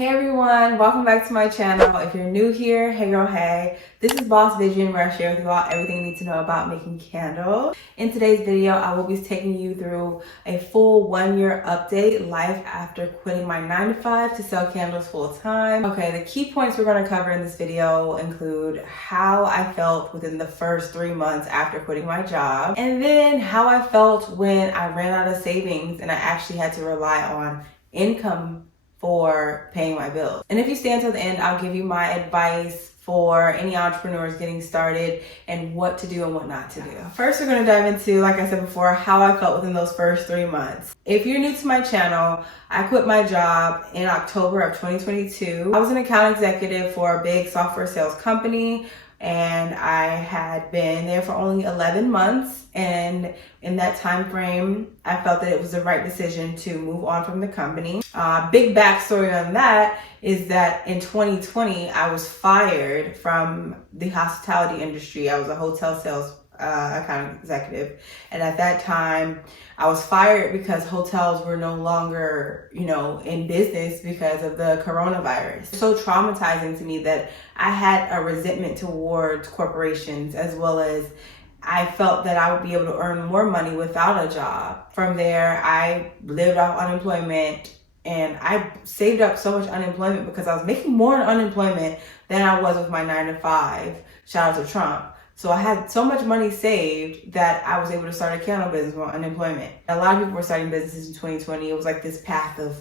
Hey everyone, welcome back to my channel. If you're new here, hey girl, hey. This is Boss Vision, where I share with you all everything you need to know about making candles. In today's video, I will be taking you through a full 1-year update, life after quitting my 9-to-5 to sell candles full time. Okay, the key points we're going to cover in this video include how I felt within the first 3 months after quitting my job, and then how I felt when I ran out of savings and I actually had to rely on income for paying my bills. And if you stay until the end, I'll give you my advice for any entrepreneurs getting started and what to do and what not to do. First, we're going to dive into, like I said before, how I felt within those first 3 months. If you're new to my channel, I quit my job in October of 2022. I was an account executive for a big software sales company, and I had been there for only 11 months. And in that time frame, I felt that it was the right decision to move on from the company. Big backstory on that is that in 2020, I was fired from the hospitality industry. I was a hotel sales account executive. And at that time, I was fired because hotels were no longer, in business because of the coronavirus. So traumatizing to me that I had a resentment towards corporations, as well as I felt that I would be able to earn more money without a job. From there, I lived off unemployment, and I saved up so much unemployment because I was making more in unemployment than I was with my 9-to-5. Shout out to Trump. So I had so much money saved that I was able to start a candle business with unemployment. A lot of people were starting businesses in 2020. It was like this path of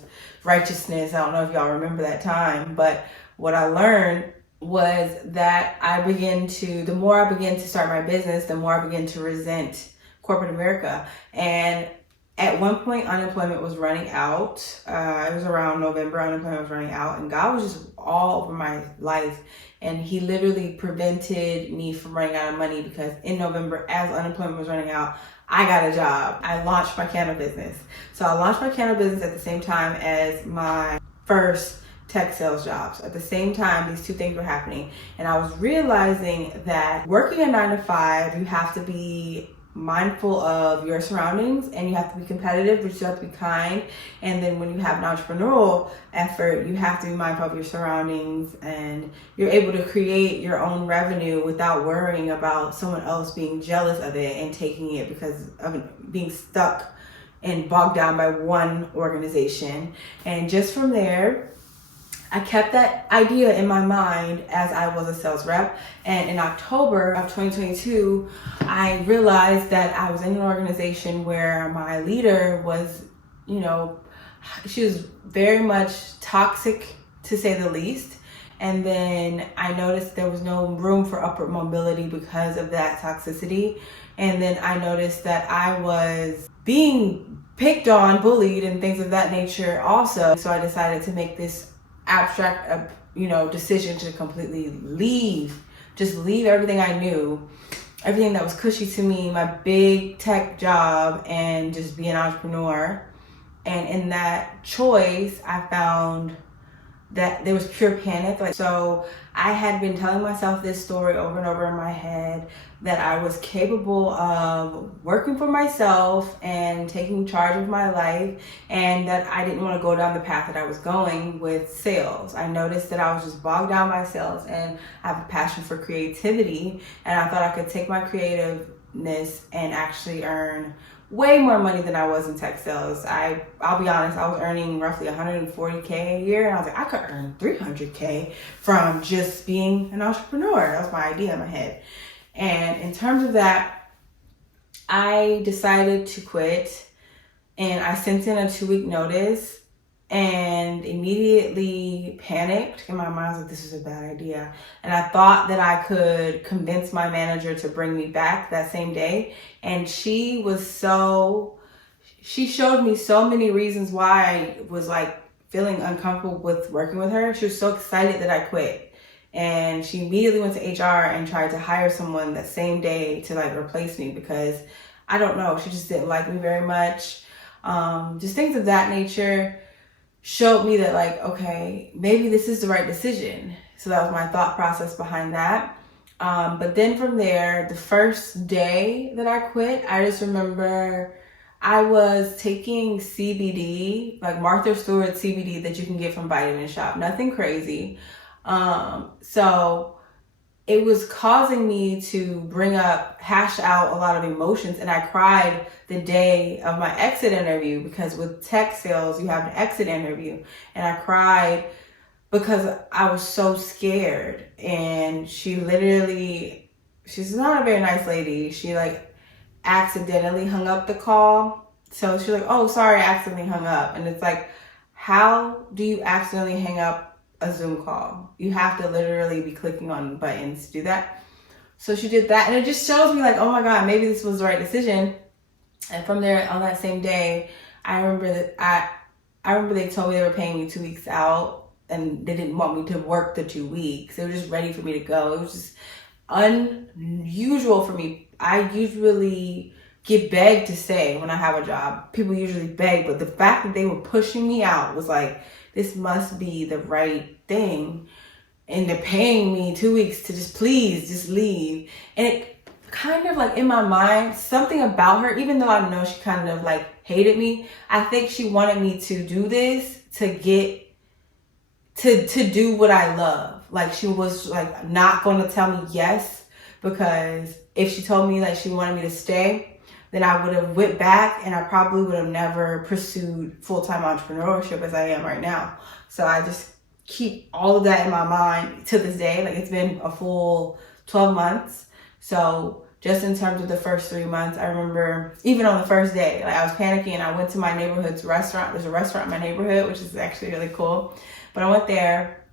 righteousness. I don't know if y'all remember that time, but what I learned was that the more I began to start my business, the more I began to resent corporate America. And at one point, unemployment was running out. It was around November, unemployment was running out, and God was just all over my life. And he literally prevented me from running out of money, because in November, as unemployment was running out, I got a job. I launched my candle business. So I launched my candle business at the same time as my first tech sales jobs. At the same time, these two things were happening. And I was realizing that working a 9-to-5, you have to be mindful of your surroundings, and you have to be competitive, but you have to be kind. And then when you have an entrepreneurial effort, you have to be mindful of your surroundings, and you're able to create your own revenue without worrying about someone else being jealous of it and taking it because of being stuck and bogged down by one organization. And just from there, I kept that idea in my mind as I was a sales rep. And in October of 2022, I realized that I was in an organization where my leader was, she was very much toxic, to say the least. And then I noticed there was no room for upward mobility because of that toxicity. And then I noticed that I was being picked on, bullied, and things of that nature also. So I decided to make this abstract, decision to completely leave everything I knew, everything that was cushy to me, my big tech job, and just be an entrepreneur. And in that choice, I found that there was pure panic. So I had been telling myself this story over and over in my head, that I was capable of working for myself and taking charge of my life, and that I didn't want to go down the path that I was going with sales. I noticed that I was just bogged down by sales, and I have a passion for creativity, and I thought I could take my creativeness and actually earn way more money than I was in tech sales. I'll be honest, I was earning roughly $140K a year, and I was like, I could earn $300K from just being an entrepreneur. That was my idea in my head. And in terms of that, I decided to quit, and I sent in a 2-week notice and immediately panicked. In my mind, I was like, this is a bad idea. And I thought that I could convince my manager to bring me back that same day. And she showed me so many reasons why I was feeling uncomfortable with working with her. She was so excited that I quit. And she immediately went to HR and tried to hire someone that same day to replace me, because I don't know, she just didn't like me very much. Just things of that nature showed me that okay, maybe this is the right decision. So that was my thought process behind that. But then from there, the first day that I quit, I just remember I was taking CBD, like Martha Stewart CBD that you can get from Vitamin Shop. Nothing crazy. So it was causing me to hash out a lot of emotions. And I cried the day of my exit interview, because with tech sales, you have an exit interview. And I cried because I was so scared. And she's not a very nice lady. She like accidentally hung up the call. So she's like, oh, sorry, I accidentally hung up. And it's like, how do you accidentally hang up a Zoom call? You have to literally be clicking on buttons to do that. So she did that, and it just shows me like, oh my God, maybe this was the right decision. And from there, on that same day, I remember they told me they were paying me 2 weeks out, and they didn't want me to work the 2 weeks. They were just ready for me to go. It was just unusual for me. I usually get begged to stay when I have a job. People usually beg, but the fact that they were pushing me out was like, this must be the right thing. And they're paying me 2 weeks to just leave. And it kind of like in my mind, something about her, even though I know she kind of like hated me, I think she wanted me to do this to do what I love. Like she was like not going to tell me yes, because if she told me like she wanted me to stay, then I would have went back and I probably would have never pursued full-time entrepreneurship as I am right now. So I just keep all of that in my mind to this day. Like it's been a full 12 months. So just in terms of the first 3 months, I remember even on the first day, like I was panicking. I went to my neighborhood's restaurant. There's a restaurant in my neighborhood, which is actually really cool. But I went there,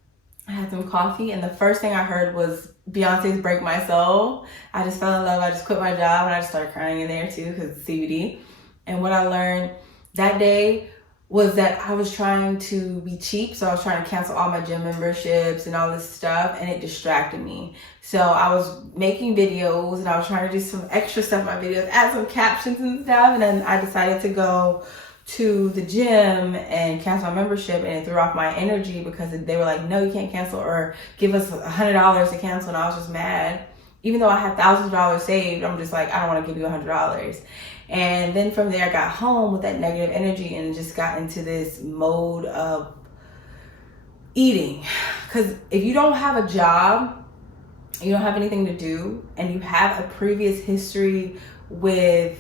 I had some coffee, and the first thing I heard was Beyonce's Break My Soul. I just fell in love. I just quit my job and I just started crying in there too, because it's CBD. And what I learned that day was that I was trying to be cheap. So I was trying to cancel all my gym memberships and all this stuff, and it distracted me. So I was making videos and I was trying to do some extra stuff in my videos, add some captions and stuff. And then I decided to go to the gym and cancel my membership, and it threw off my energy because they were like, no, you can't cancel, or give us $100 to cancel. And I was just mad. Even though I had thousands of dollars saved, I'm just like, I don't want to give you $100. And then from there, I got home with that negative energy and just got into this mode of eating. Because if you don't have a job, you don't have anything to do, and you have a previous history with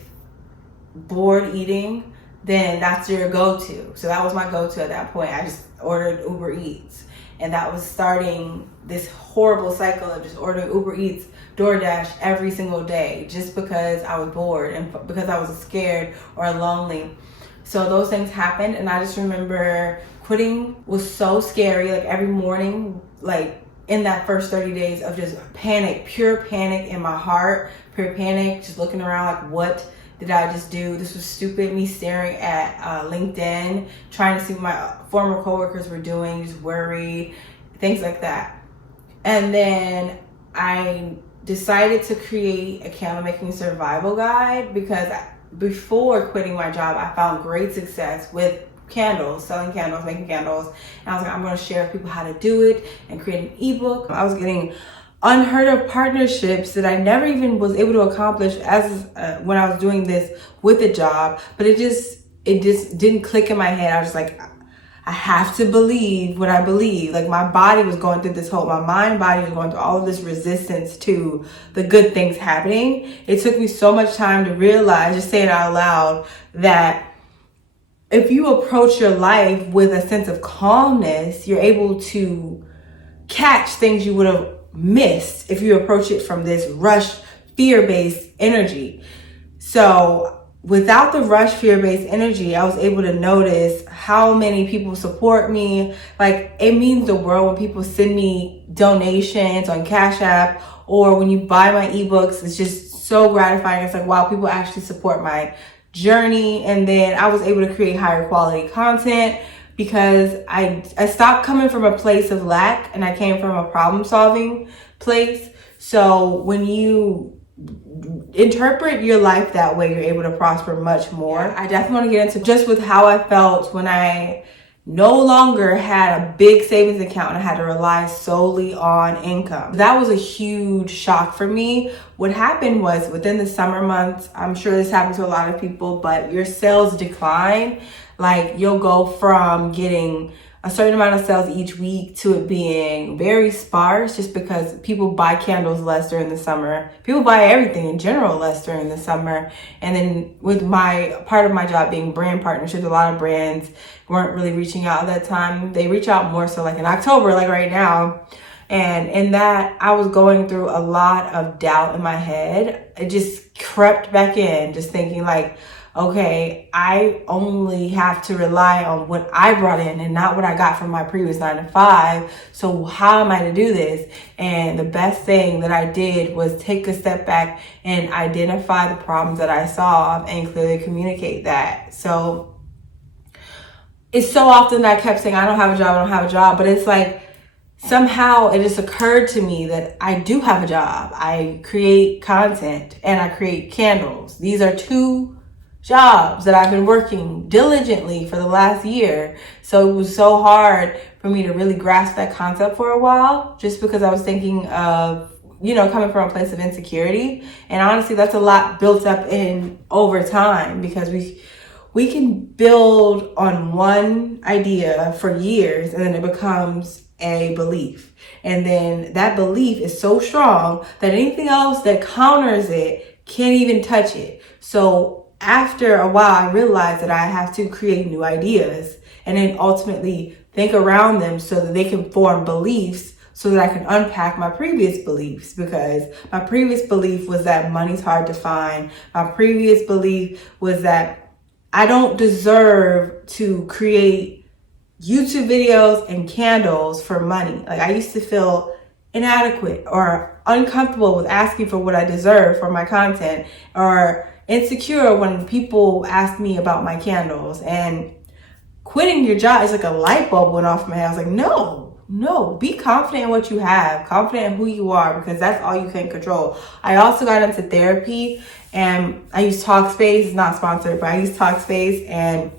bored eating, then that's your go-to. So that was my go-to at that point. I just ordered Uber Eats. And that was starting this horrible cycle of just ordering Uber Eats, DoorDash every single day, just because I was bored and because I was scared or lonely. So those things happened, and I just remember quitting was so scary. Like every morning, like in that first 30 days of just panic, pure panic in my heart, pure panic, just looking around like, what did I just do? This was stupid. Me staring at LinkedIn, trying to see what my former coworkers were doing, just worried, things like that. And then I decided to create a candle making survival guide, because before quitting my job, I found great success with candles, selling candles, making candles. And I was like, I'm going to share with people how to do it and create an ebook. I was getting unheard of partnerships that I never even was able to accomplish as when I was doing this with a job. But it just didn't click in my head. I was just like, I have to believe what I believe. Like my body was going through my mind and body was going through all of this resistance to the good things happening. It took me so much time to realize, just say it out loud, that if you approach your life with a sense of calmness, you're able to catch things you would have missed if you approach it from this rush, fear-based energy. So without the rush, fear-based energy, I was able to notice how many people support me. Like it means the world when people send me donations on Cash App, or when you buy my ebooks. It's just so gratifying. It's like, wow, people actually support my journey. And then I was able to create higher quality content, because I stopped coming from a place of lack and I came from a problem solving place. So when you interpret your life that way, you're able to prosper much more. I definitely want to get into just with how I felt when I no longer had a big savings account and I had to rely solely on income. That was a huge shock for me. What happened was within the summer months, I'm sure this happens to a lot of people, but your sales decline. Like you'll go from getting a certain amount of sales each week to it being very sparse, just because people buy candles less during the summer. People buy everything in general less during the summer. And then with my part of my job being brand partnerships, a lot of brands weren't really reaching out at that time. They reach out more so like in October, like right now. And in that, I was going through a lot of doubt in my head. It just crept back in, just thinking like, okay, I only have to rely on what I brought in and not what I got from my previous 9 to 5. So how am I to do this? And the best thing that I did was take a step back and identify the problems that I saw and clearly communicate that. So it's so often that I kept saying, I don't have a job, but it's like, somehow it just occurred to me that I do have a job. I create content and I create candles. These are two jobs that I've been working diligently for the last year. So it was so hard for me to really grasp that concept for a while, just because I was thinking of, coming from a place of insecurity. And honestly, that's a lot built up in over time, because we can build on one idea for years and then it becomes a belief. And then that belief is so strong that anything else that counters it can't even touch it. So after a while, I realized that I have to create new ideas and then ultimately think around them so that they can form beliefs, so that I can unpack my previous beliefs. Because my previous belief was that money's hard to find. My previous belief was that I don't deserve to create YouTube videos and candles for money. Like I used to feel inadequate or uncomfortable with asking for what I deserve for my content, or insecure when people ask me about my candles. And quitting your job is like a light bulb went off my head. I was like, no, be confident in what you have, confident in who you are, because that's all you can control. I also got into therapy and I use Talkspace. It's not sponsored, but I use Talkspace, and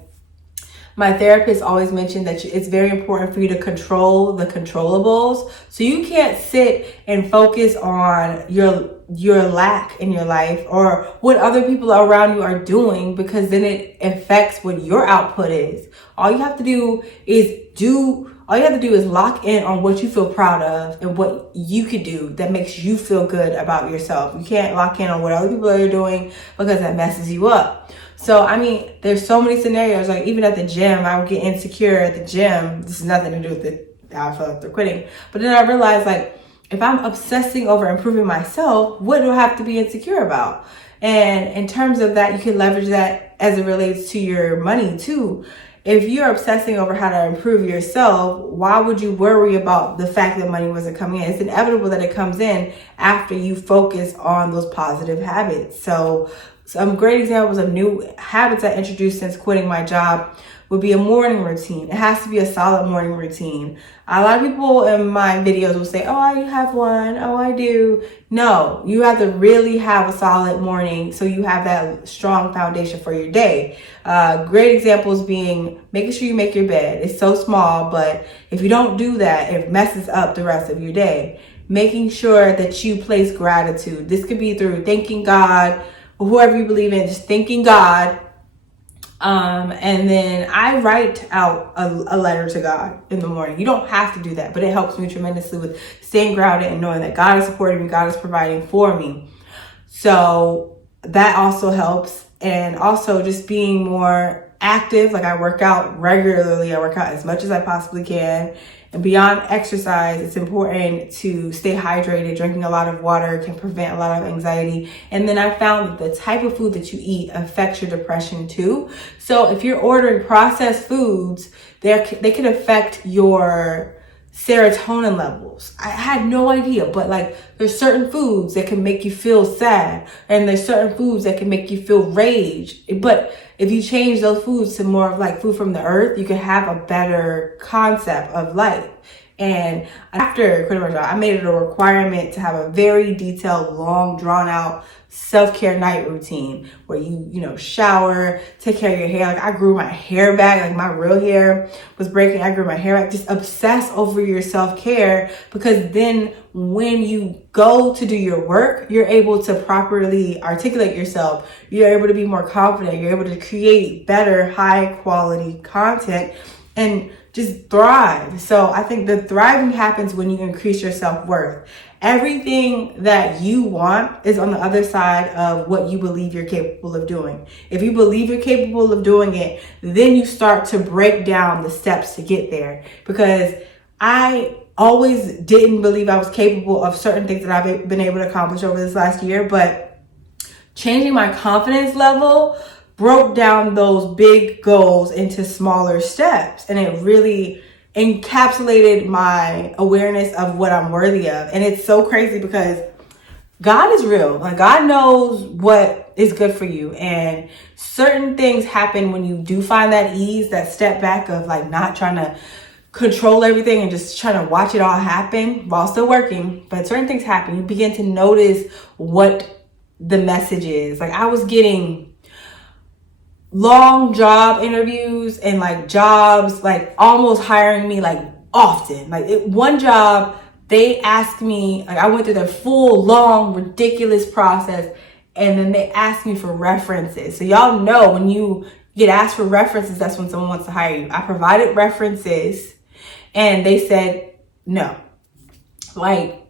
my therapist always mentioned that it's very important for you to control the controllables. So you can't sit and focus on your lack in your life or what other people around you are doing, because then it affects what your output is. All you have to do is lock in on what you feel proud of and what you could do that makes you feel good about yourself. You can't lock in on what other people are doing, because that messes you up. So, I mean, there's so many scenarios. Like even at the gym, I would get insecure at the gym. This has nothing to do with how I feel like they're quitting. But then I realized, like, if I'm obsessing over improving myself, what do I have to be insecure about? And in terms of that, you can leverage that as it relates to your money too. If you're obsessing over how to improve yourself, why would you worry about the fact that money wasn't coming in? It's inevitable that it comes in after you focus on those positive habits. So some great examples of new habits I introduced since quitting my job would be a morning routine. It has to be a solid morning routine. A lot of people in my videos will say, oh, I have one. Oh, I do. No, you have to really have a solid morning so you have that strong foundation for your day. Great examples being making sure you make your bed. It's so small, but if you don't do that, it messes up the rest of your day. Making sure that you place gratitude. This could be through thanking God, or whoever you believe in, just thanking God. And then I write out a letter to God in the morning. You don't have to do that, but it helps me tremendously with staying grounded and knowing that God is supporting me, God is providing for me. So that also helps. And also just being more active. Like I work out regularly. I work out as much as I possibly can. And beyond exercise, it's important to stay hydrated. Drinking a lot of water can prevent a lot of anxiety. And then I found that the type of food that you eat affects your depression too. So if you're ordering processed foods, they can affect your serotonin levels. I had no idea, but like there's certain foods that can make you feel sad, and there's certain foods that can make you feel rage. But if you change those foods to more of like food from the earth, you can have a better concept of life. And after quitting my job, I made it a requirement to have a very detailed, long, drawn out self-care night routine where you shower, take care of your hair. Like I grew my hair back, like my real hair was breaking. I grew my hair back. Just obsess over your self-care, because then when you go to do your work, you're able to properly articulate yourself. You're able to be more confident. You're able to create better, high quality content and just thrive. So I think the thriving happens when you increase your self-worth. Everything that you want is on the other side of what you believe you're capable of doing. If you believe you're capable of doing it, then you start to break down the steps to get there. Because I always didn't believe I was capable of certain things that I've been able to accomplish over this last year, but changing my confidence level broke down those big goals into smaller steps, and it really encapsulated my awareness of what I'm worthy of. And it's so crazy because God is real. Like God knows what is good for you, and certain things happen when you do find that ease, that step back of like not trying to control everything and just trying to watch it all happen while still working. But certain things happen. You begin to notice what the message is. Like I was getting long job interviews and like jobs like almost hiring me like often. Like one job, they asked me, like I went through the full long ridiculous process, and then they asked me for references. So y'all know when you get asked for references, that's when someone wants to hire you. I provided references and they said no. Like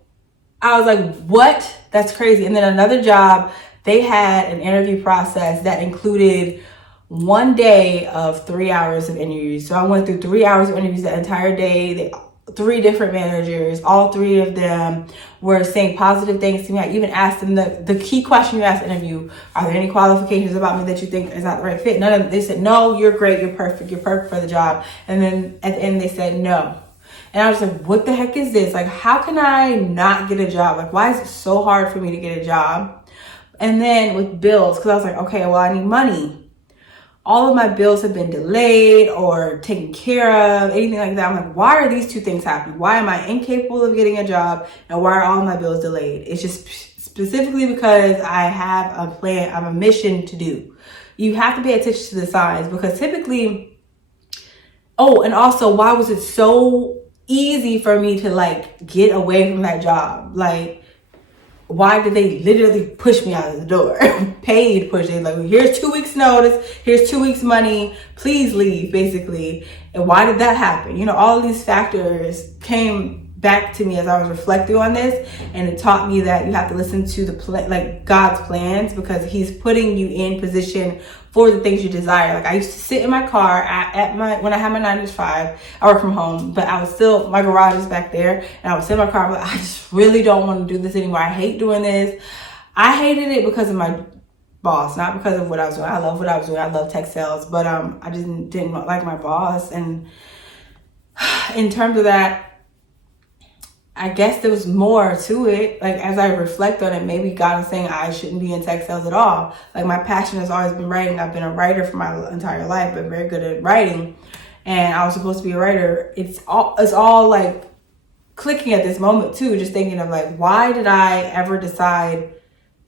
I was like, what? That's crazy. And then another job, they had an interview process that included one day of 3 hours of interviews. So I went through 3 hours of interviews that entire day. 3 different managers, all 3 of them were saying positive things to me. I even asked them the key question you asked in the interview: are there any qualifications about me that you think is not the right fit? None of them. They said, no, you're great, you're perfect for the job. And then at the end they said no. And I was like, what the heck is this? Like, how can I not get a job? Like, why is it so hard for me to get a job? And then with bills, because I was like, okay, well, I need money. All of my bills have been delayed or taken care of, anything like that. I'm like, why are these 2 things happening? Why am I incapable of getting a job? And why are all my bills delayed? It's just specifically because I have a plan, I have a mission to do. You have to pay attention to the signs, because typically, oh, and also why was it so easy for me to like get away from that job? Like, why did they literally push me out of the door? Paid push. They like, here's 2 weeks notice, here's 2 weeks money, please leave, basically. And why did that happen? All of these factors came back to me as I was reflecting on this, and it taught me that you have to listen to God's plans, because he's putting you in position for the things you desire. Like I used to sit in my car when I had my 9 to 5, I work from home, but I was still, my garage is back there, and I would sit in my car, but I just really don't want to do this anymore. I hate doing this. I hated it because of my boss, not because of what I was doing. I love what I was doing. I love tech sales, but I just didn't like my boss. And in terms of that, I guess there was more to it. Like as I reflect on it, maybe God is saying I shouldn't be in tech sales at all. Like my passion has always been writing. I've been a writer for my entire life, but very good at writing. And I was supposed to be a writer. It's all like clicking at this moment too, just thinking of like, why did I ever decide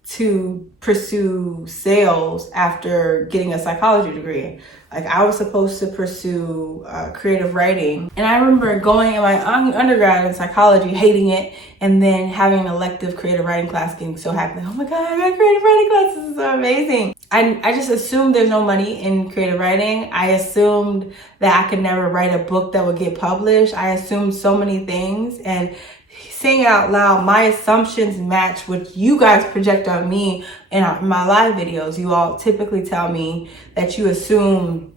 to pursue sales after getting a psychology degree? Like I was supposed to pursue creative writing. And I remember going in my undergrad in psychology, hating it, and then having an elective creative writing class, getting so happy. Oh my God, I got creative writing class, this is so amazing. I just assumed there's no money in creative writing. I assumed that I could never write a book that would get published. I assumed so many things, and saying it out loud, my assumptions match what you guys project on me in my live videos. You all typically tell me that you assume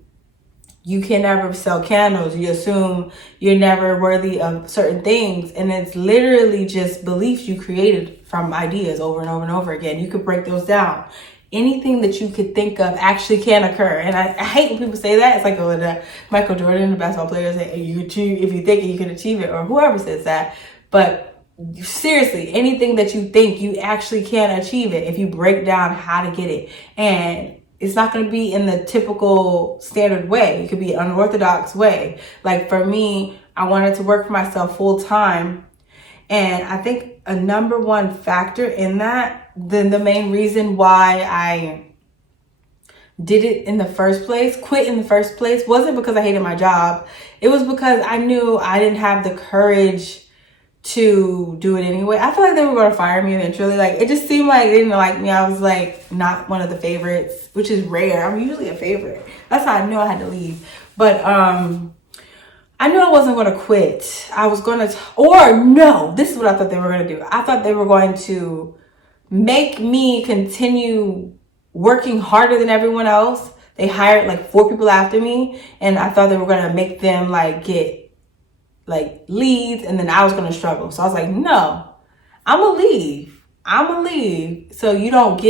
you can never sell candles. You assume you're never worthy of certain things. And it's literally just beliefs you created from ideas over and over and over again. You could break those down. Anything that you could think of actually can occur. And I hate when people say that. It's like Michael Jordan, the basketball player, say, if you think it, you can achieve it, or whoever says that. But seriously, anything that you think, you actually can achieve it if you break down how to get it. And it's not going to be in the typical standard way. It could be an unorthodox way. Like for me, I wanted to work for myself full time. And I think a number one factor in that, the main reason why I did it in the first place, quit in the first place, wasn't because I hated my job. It was because I knew I didn't have the courage to do it anyway. I feel like they were going to fire me eventually. Like, it just seemed like they didn't like me. I was like not one of the favorites, which is rare. I'm usually a favorite. That's how I knew I had to leave. But I knew I wasn't going to quit. I was going to, or no, this is what I thought they were going to do. I thought they were going to make me continue working harder than everyone else. They hired like 4 people after me, and I thought they were going to make them like get like leads, and then I was going to struggle. So I was like, no, I'm going to leave. So you don't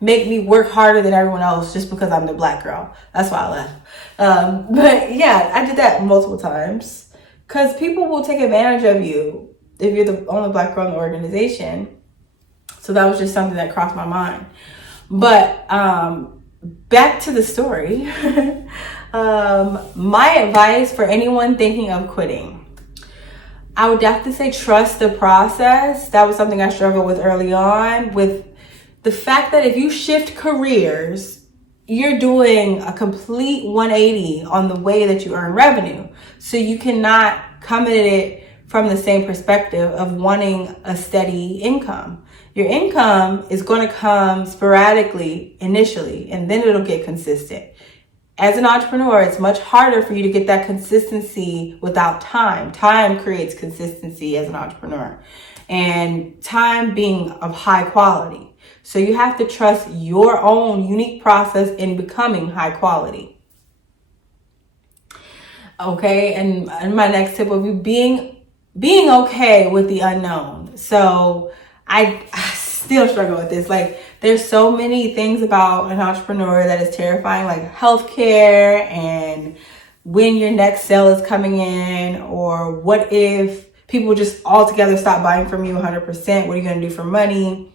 make me work harder than everyone else just because I'm the black girl. That's why I left. But yeah, I did that multiple times because people will take advantage of you if you're the only black girl in the organization. So that was just something that crossed my mind. But back to the story. My advice for anyone thinking of quitting, I would definitely say trust the process. That was something I struggled with early on, with the fact that if you shift careers, you're doing a complete 180 on the way that you earn revenue. So you cannot come at it from the same perspective of wanting a steady income. Your income is going to come sporadically initially, and then it'll get consistent. As an entrepreneur, it's much harder for you to get that consistency without time. Time creates consistency as an entrepreneur, and time being of high quality. So you have to trust your own unique process in becoming high quality. Okay, and my next tip will be being okay with the unknown. So I still struggle with this. Like, there's so many things about an entrepreneur that is terrifying, like healthcare and when your next sale is coming in, or what if people just altogether stop buying from you 100%? What are you going to do for money?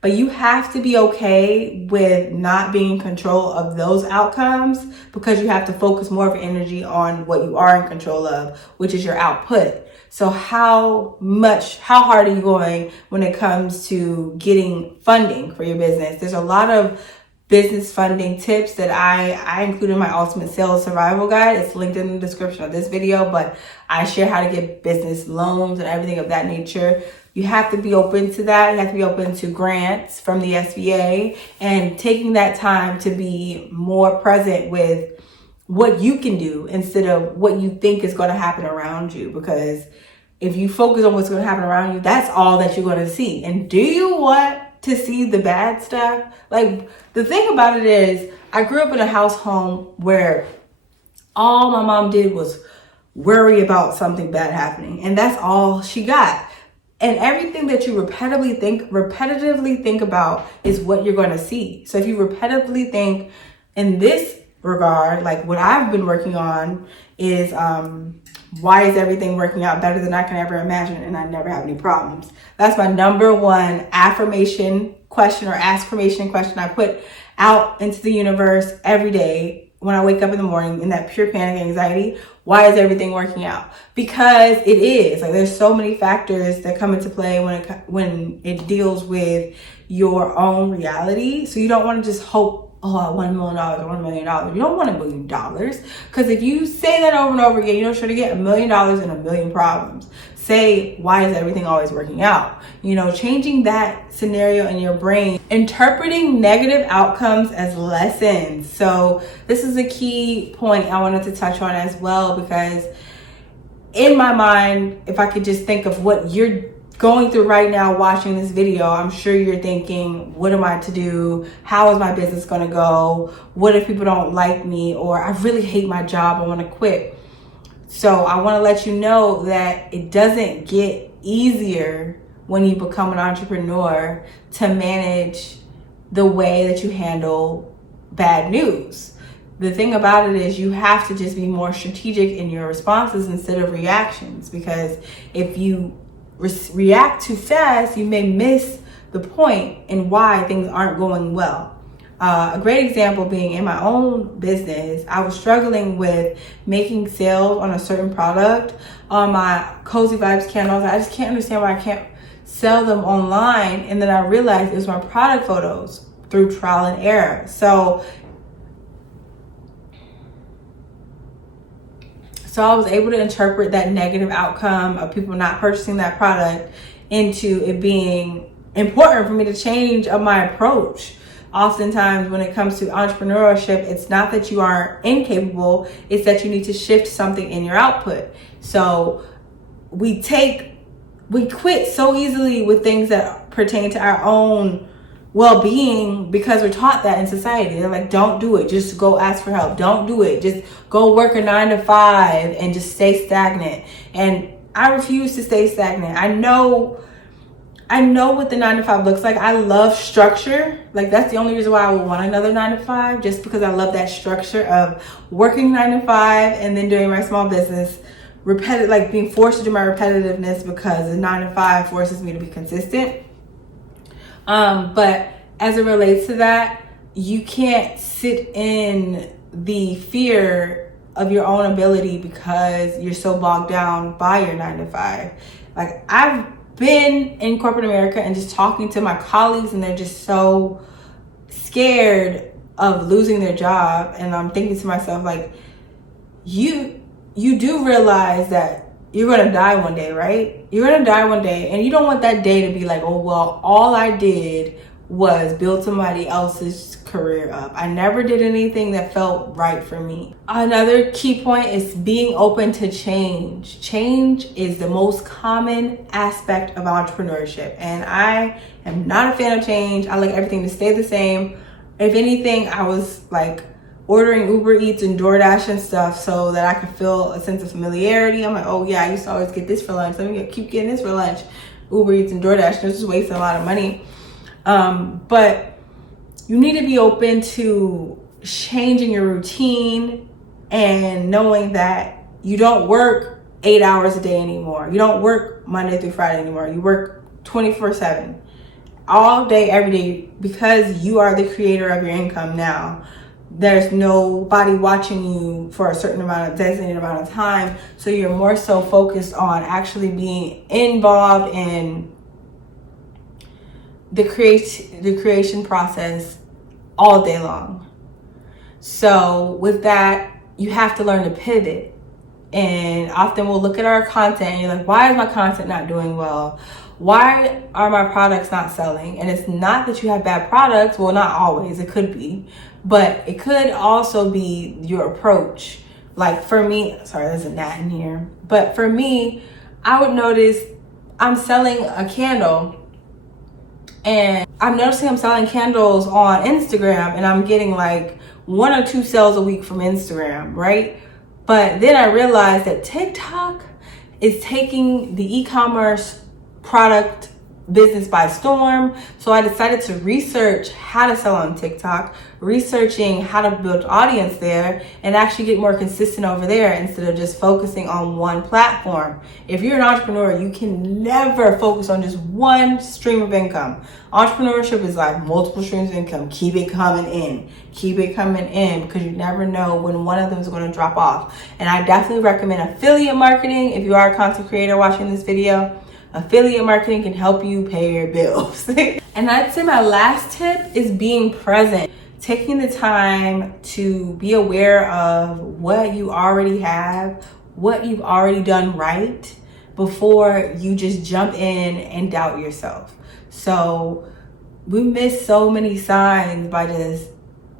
But you have to be okay with not being in control of those outcomes, because you have to focus more of your energy on what you are in control of, which is your output. So how hard are you going when it comes to getting funding for your business? There's a lot of business funding tips that I include in my Ultimate Sales Survival Guide. It's linked in the description of this video, but I share how to get business loans and everything of that nature. You have to be open to that. You have to be open to grants from the SBA and taking that time to be more present with what you can do instead of what you think is going to happen around you. Because if you focus on what's going to happen around you, that's all that you're going to see. And do you want to see the bad stuff? Like, the thing about it is, I grew up in a home where all my mom did was worry about something bad happening. And that's all she got. And everything that you repetitively think about is what you're going to see. So if you repetitively think in this regard, like what I've been working on is, why is everything working out better than I can ever imagine, and I never have any problems? That's my number one affirmation question or aspiration question I put out into the universe every day when I wake up in the morning, in that pure panic anxiety. Why is everything working out? Because it is. Like, there's so many factors that come into play when it deals with your own reality. So you don't want to just hope, oh, I want $1 million or $1 million. You don't want $1 million, because if you say that over and over again, you're sure to get $1 million and a million problems. Say, why is everything always working out? You know, changing that scenario in your brain, interpreting negative outcomes as lessons. So this is a key point I wanted to touch on as well, because in my mind, if I could just think of what you're going through right now watching this video, I'm sure you're thinking, what am I to do? How is my business going to go? What if people don't like me? Or I really hate my job, I want to quit. So I want to let you know that it doesn't get easier when you become an entrepreneur to manage the way that you handle bad news. The thing about it is, you have to just be more strategic in your responses instead of reactions, because if you react too fast, you may miss the point and why things aren't going well. A great example being in my own business, I was struggling with making sales on a certain product on my Cozy Vibes candles. I just can't understand why I can't sell them online. And then I realized it was my product photos through trial and error. So I was able to interpret that negative outcome of people not purchasing that product into it being important for me to change my approach. Oftentimes when it comes to entrepreneurship, it's not that you are incapable, it's that you need to shift something in your output. So we quit so easily with things that pertain to our own well-being because we're taught that in society. They're like, don't do it, just go ask for help. Don't do it, just go work a 9 to 5 and just stay stagnant. And I refuse to stay stagnant. I know what the 9 to 5 looks like. I love structure. Like, that's the only reason why I would want another 9 to 5, just because I love that structure of working 9 to 5 and then doing my small business like being forced to do my repetitiveness because the 9 to 5 forces me to be consistent. But as it relates to that, you can't sit in the fear of your own ability because you're so bogged down by your 9 to 5. Like, I've been in corporate America and just talking to my colleagues, and they're just so scared of losing their job. And I'm thinking to myself, like, you do realize that you're going to die one day, right? You're going to die one day, and you don't want that day to be like, oh, well, all I did was build somebody else's career up. I never did anything that felt right for me. Another key point is being open to change. Change is the most common aspect of entrepreneurship, and I am not a fan of change. I like everything to stay the same. If anything, I was like ordering Uber Eats and DoorDash and stuff so that I could feel a sense of familiarity. I'm like, oh yeah, I used to always get this for lunch. Let me keep getting this for lunch. Uber Eats and DoorDash. This is wasting a lot of money. But you need to be open to changing your routine and knowing that you don't work 8 hours a day anymore. You don't work Monday through Friday anymore. You work 24/7, all day, every day, because you are the creator of your income now. There's nobody watching you for a certain designated amount of time. So you're more so focused on actually being involved in the creation process all day long. So with that, you have to learn to pivot. And often we'll look at our content and you're like, why is my content not doing well? Why are my products not selling? And it's not that you have bad products. Well, not always. It could be. But it could also be your approach. Like for me, sorry, there's a gnat in here. But for me, I would notice I'm selling a candle. And I'm noticing I'm selling candles on Instagram and I'm getting like 1 or 2 sales a week from Instagram, right? But then I realized that TikTok is taking the e-commerce product business by storm. So I decided to research how to sell on TikTok, researching how to build audience there and actually get more consistent over there instead of just focusing on one platform. If you're an entrepreneur, you can never focus on just one stream of income. Entrepreneurship is like multiple streams of income. Keep it coming in because you never know when one of them is going to drop off. And I definitely recommend affiliate marketing. If you are a content creator watching this video, affiliate marketing can help you pay your bills. And I'd say my last tip is being present. Taking the time to be aware of what you already have, what you've already done right before you just jump in and doubt yourself. So we miss so many signs by just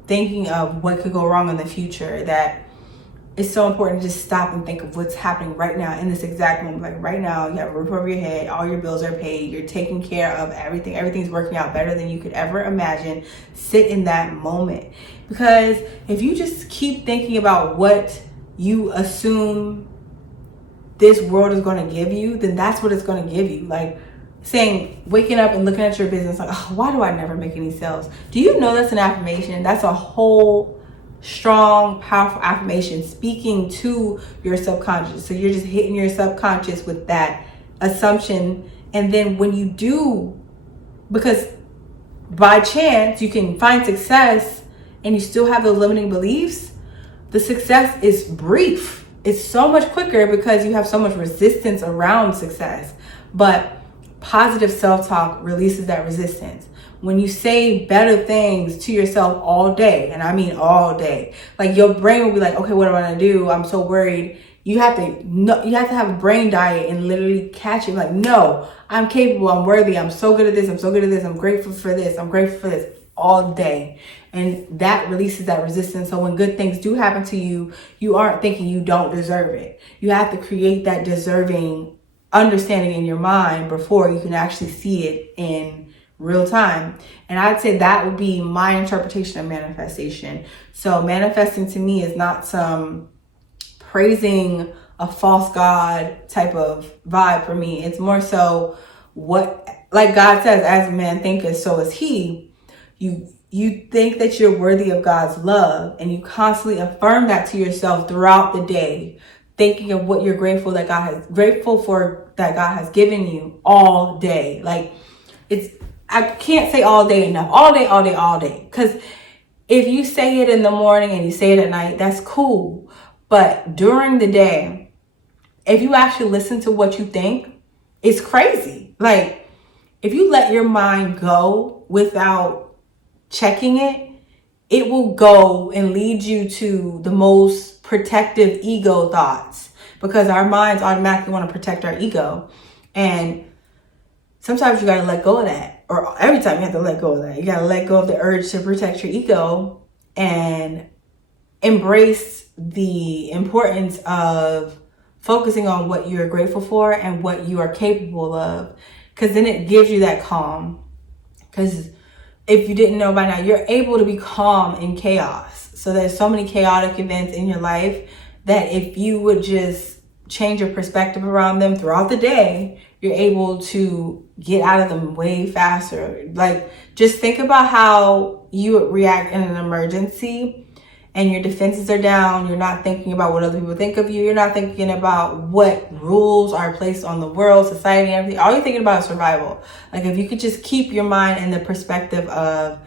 thinking of what could go wrong in the future that it's so important to just stop and think of what's happening right now in this exact moment. Like right now, you have a roof over your head, all your bills are paid, you're taking care of everything. Everything's working out better than you could ever imagine. Sit in that moment. Because if you just keep thinking about what you assume this world is going to give you, then that's what it's going to give you. Like saying, waking up and looking at your business like, oh, why do I never make any sales? Do you know that's an affirmation? That's a whole strong, powerful affirmation speaking to your subconscious. So you're just hitting your subconscious with that assumption. And then when you do, because by chance you can find success and you still have those limiting beliefs, the success is brief. It's so much quicker because you have so much resistance around success. But positive self-talk releases that resistance. When you say better things to yourself all day, and I mean all day, like your brain will be like, okay, what am I gonna do? I'm so worried. You have to have a brain diet and literally catch it. Like, no, I'm capable, I'm worthy, I'm so good at this, I'm so good at this, I'm grateful for this, I'm grateful for this all day. And that releases that resistance. So when good things do happen to you, you aren't thinking you don't deserve it. You have to create that deserving understanding in your mind before you can actually see it in real time. And I'd say that would be my interpretation of manifestation. So manifesting to me is not some praising a false god type of vibe for me. It's more so what, like God says, as a man thinketh, so is he. You think that you're worthy of God's love, and you constantly affirm that to yourself throughout the day, thinking of what you're grateful for that God has given you all day. Like, I can't say all day enough. All day, all day, all day. Because if you say it in the morning and you say it at night, that's cool. But during the day, if you actually listen to what you think, it's crazy. Like, if you let your mind go without checking it, it will go and lead you to the most protective ego thoughts, because our minds automatically want to protect our ego. And sometimes you got to let go of that, or every time you have to let go of that. You got to let go of the urge to protect your ego and embrace the importance of focusing on what you're grateful for and what you are capable of, because then it gives you that calm. Because if you didn't know by now, you're able to be calm in chaos. So there's so many chaotic events in your life that if you would just change your perspective around them throughout the day, you're able to get out of them way faster. Like, just think about how you would react in an emergency and your defenses are down. You're not thinking about what other people think of you. You're not thinking about what rules are placed on the world, society, and everything. All you're thinking about is survival. Like, if you could just keep your mind in the perspective of,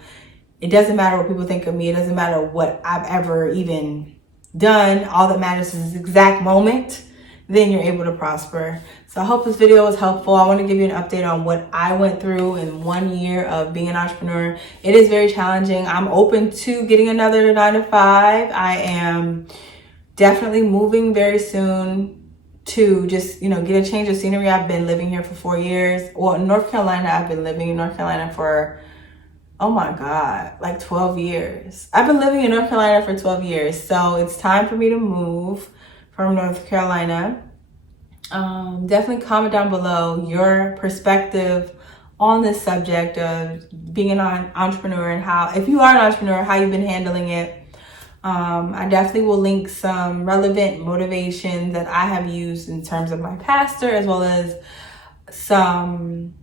it doesn't matter what people think of me. It doesn't matter what I've ever even done. All that matters is this exact moment. Then you're able to prosper. So I hope this video was helpful. I want to give you an update on what I went through in 1 year of being an entrepreneur. It is very challenging. I'm open to getting another 9-to-5. I am definitely moving very soon to just, get a change of scenery. I've been living here for 4 years. Well, in North Carolina, I've been living in North Carolina for, oh my God, like 12 years. I've been living in North Carolina for 12 years. So it's time for me to move from North Carolina. Definitely comment down below your perspective on this subject of being an entrepreneur, and how, if you are an entrepreneur, how you've been handling it. I definitely will link some relevant motivation that I have used in terms of my pastor, as well as some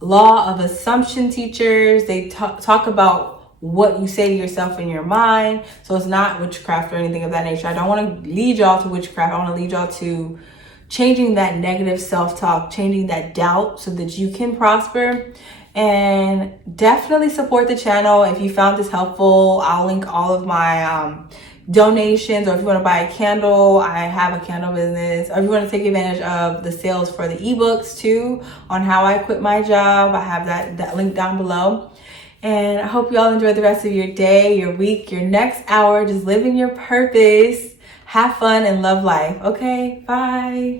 law of assumption teachers. They talk about what you say to yourself in your mind. So it's not witchcraft or anything of that nature. I don't want to lead y'all to witchcraft. I want to lead y'all to changing that negative self-talk, changing that doubt so that you can prosper. And definitely support the channel. If you found this helpful, I'll link all of my donations, or if you want to buy a candle, I have a candle business, or if you want to take advantage of the sales for the ebooks too, on how I quit my job, I have that link down below. And I hope you all enjoy the rest of your day, your week, your next hour, just living your purpose. Have fun and love life. Okay, bye.